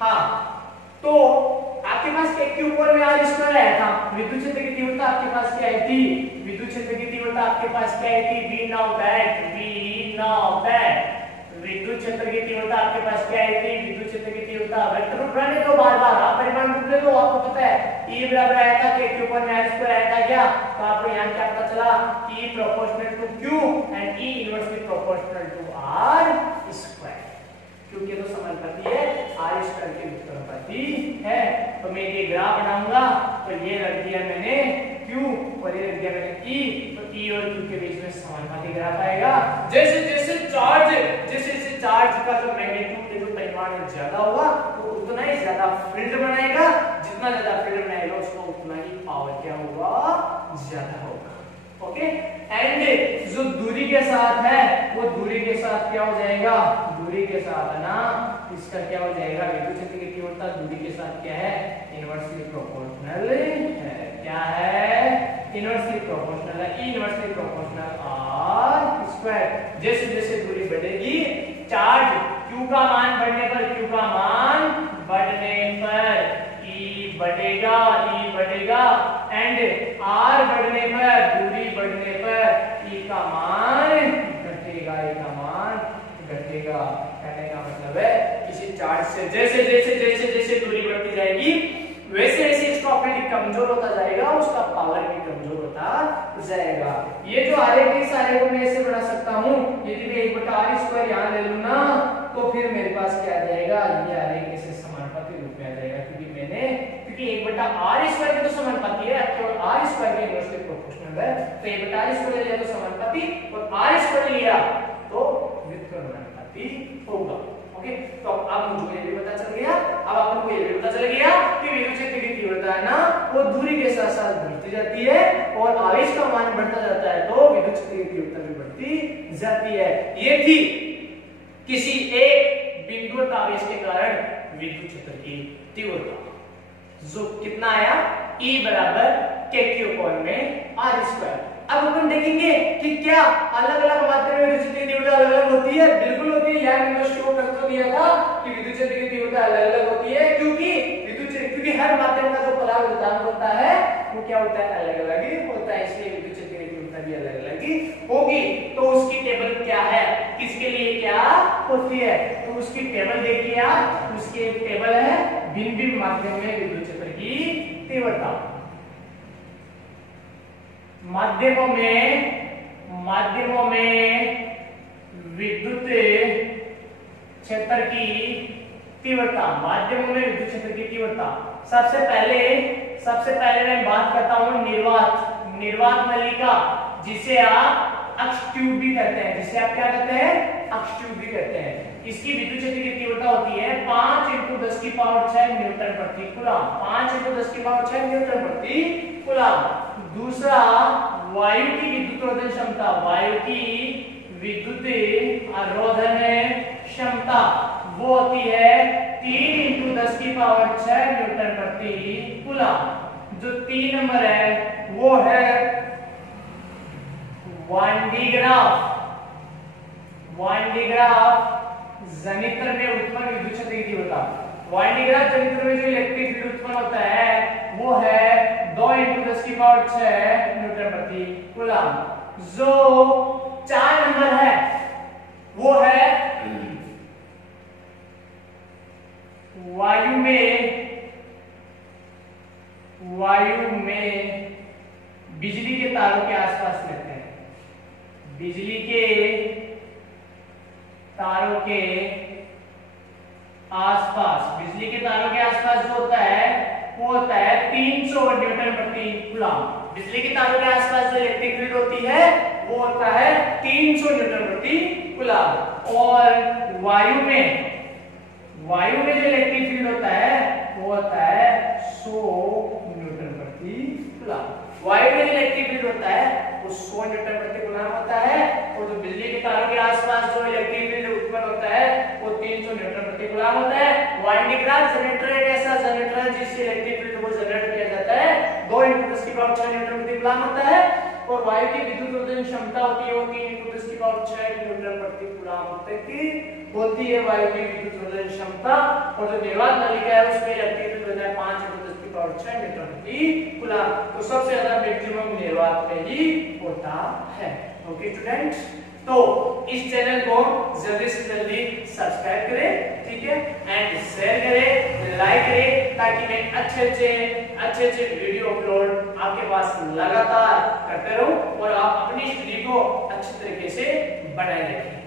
हाँ तो आपके पास एक के ऊपर में r स्क्वायर आया था, विद्युत क्षेत्र की तीव्रता आपके पास क्या आई थी, विद्युत क्षेत्र की तीव्रता आपके पास क्या आई थी, we know that विद्युत क्षेत्र की तीव्रता आपके पास क्या आई थी, विद्युत क्षेत्र की तीव्रता वेक्टर रूप रहने दो, बार-बार आप परिमाण रूप ले लो, आपको पता है E बराबर आया था k के ऊपर में r स्क्वायर आया था क्या, तो आपको यहाँ क्या पता चला कि E proportional to Q and E inversely proportional to r square, क्योंकि ये तो समानुपाती है, r स्क्वायर के व्युत्क्रमानुपाती है। तो मैं ये ग्राफ बनाऊंगा, तो ये रख दिया मैंने Q और ये रख दिया मैंने E, तो E और Q के बीच में समानुपाती ग्राफ आएगा। जैसे जैसे चार्ज का जो मैग्नीट्यूड, जो परिमाण ज्यादा होगा तो उतना ही ज्यादा फील्ड बनाएगा, जितना ज्यादा फील्ड बनाएगा उसको उतना ही पावर क्या होगा, ज्यादा होगा, ओके। एंड जो दूरी के साथ है वो दूरी के साथ क्या हो जाएगा, दूरी के साथ है ना, इसका क्या हो जाएगा, विद्युत क्षेत्र की तीव्रता दूरी के साथ क्या है, इनवर्सली प्रोपोर्शनल है। क्या है, इनवर्सली प्रोपोर्शनल है, इनवर्सली प्रोपोर्शनल r स्क्वायर। जैसे जैसे दूरी बढ़ेगी, चार्ज q का मान बढ़ने पर E बढ़ेगा एंड r बढ़ने पर, दूरी बढ़ने पर E का मान घटेगा, कहने का मतलब है किसी चार्ज से जैसे दूरी बढ़ती जाएगी वैसे वैसे इसका ऑपरेटिंग कमजोर होता जाएगा, उसका पावर भी कमजोर होता जाएगा। ये जो आरेख है, इस आरेख को मैं ऐसे बना सकता हूँ, यदि मैं 1/r स्क्वायर यहाँ ले लूँ ना, तो फिर मेरे पास क्या आ जाएगा, ये आरेख ऐसे समानुपाती रूप में आ जाएगा, क्योंकि 1/r स्क्वायर की तो समानुपाती है, केवल r स्क्वायर के इनवर्सली प्रोपोर्शनल है, तो 1/r स्क्वायर लिया तो समानुपाती और r स्क्वायर लिया तो व्युत्क्रमानुपाती होगा, ओके। तो अब मुझे ये भी पता चल गया, अब आपको ये भी पता चल गया कि विद्युत क्षेत्र की तीव्रता है ना, वो दूरी के साथ साथ बढ़ती जाती है और आवेश का मान बढ़ता जाता है, तो विद्युत क्षेत्र की तीव्रता भी बढ़ती जाती है। ये थी किसी एक बिंदुवत आवेश के कारण विद्युत क्षेत्र की तीव्रता, जो कितना आया E बराबर KQ में R स्क्वायर। अब अपन देखेंगे कि क्या अलग अलग मात्रा में विद्युत क्षेत्र की तीव्रता अलग अलग होती है? बिल्कुल होती है। यार मैंने शो कर तो दिया था कि विद्युत क्षेत्र की तीव्रता अलग अलग होती है, क्योंकि हर माध्यम का जो परावर्तन होता है वो क्या होता है? अलग अलग ही होता है, इसलिए विद्युत क्षेत्र की तीव्रता भी अलग अलग ही होगी। तो उसकी टेबल क्या है, किसके लिए क्या होती है? तो उसकी टेबल देखिए आप, उसकी टेबल है भिन्न भिन्न माध्यम में विद्युत क्षेत्र की तीव्रता। माध्यमों में विद्युत क्षेत्र की तीव्रता, माध्यमों में विद्युत क्षेत्र की तीव्रता। सबसे पहले मैं बात करता हूं निर्वात नलिका, जिसे आप अक्ष ट्यूब भी कहते हैं, जिसे आप क्या कहते हैं? अक्ष ट्यूब भी कहते हैं। इसकी विद्युत क्षेत्र की तीव्रता होती है 5 × 10⁶ न्यूटन प्रति कूलम, 5 × 10⁶ न्यूटन प्रति कूलम। दूसरा, वायु की विद्युत रोधन क्षमता, वायु की विद्युत रोधन क्षमता वो होती है 3 × 10⁶ न्यूटन प्रति कूलम। जो 3 नंबर है वो है वान डी ग्राफ जनित्र में उत्पन्न विद्युत क्षेत्र की तीव्रता। वान डी ग्राफ जनित्र में जो इलेक्ट्रिक फील्ड उत्पन्न होता है वो है 2 × 10⁶ न्यूटन प्रति कूलम। जो 4 नंबर है वो है वायु में बिजली के तारों के आसपास रहते हैं। बिजली के तारों के आसपास जो होता है वो होता है 300 न्यूटन प्रति कूलम। बिजली के तारों के आसपास जो इलेक्ट्रिक फील्ड होती है वो होता है 300 न्यूटन प्रति कूलम। और वायु में जो इलेक्ट्रिक फील्ड होता है वो होता है 100 न्यूटन प्रति कूलम। वायु में जो इलेक्ट्रिक फील्ड होता है वो 100 न्यूटन प्रति कूलम होता है, और जो बिजली के तारों के आसपास जो इलेक्ट्रिक फील्ड उत्पन्न होता है वो 300 न्यूटन प्रति कूलम होता है। वान डी ग्राफ जनरेटर एक ऐसा जनरेटर है जिससे इलेक्ट्रिक फील्ड को जनरेट किया जाता है, 2 × 10⁶ न्यूटन प्रति कूलम होता है। और वायु की विद्युत रोधन क्षमता होती है वो 3 × 10⁶ न्यूटन प्रति कूलम तक की होती है वायु की विद्युत रोधन क्षमता। और जो निर्वात नलिका है उसमें इलेक्ट्रिक फील्ड होता है 5 × 10⁶ न्यूटन प्रति कूलम। तो सबसे ज्यादा मैक्सिमम निर्वात में ही होता है। ओके स्टूडेंट्स, तो इस चैनल को जल्दी से जल्दी सब्सक्राइब करें, ठीक है, एंड शेयर करें, लाइक करें, ताकि मैं अच्छे वीडियो अपलोड आपके पास लगातार करते रहूं और आप अपनी स्टडी को अच्छी तरीके से बनाए रखें।